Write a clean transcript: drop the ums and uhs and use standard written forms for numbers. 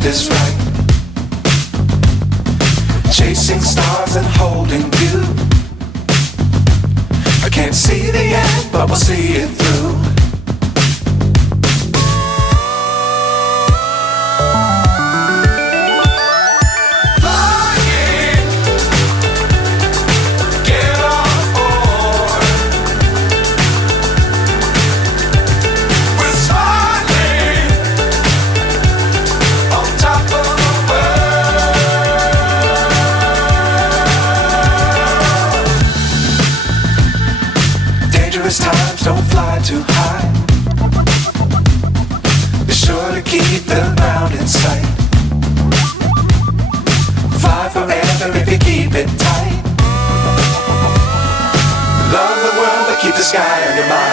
left is right. Chasing stars and holding you. I can't see the end, but we'll see it through. Times don't fly too high. Be sure to keep the ground in sight. Fly forever if you keep it tight. Love the world but keep the sky on your mind.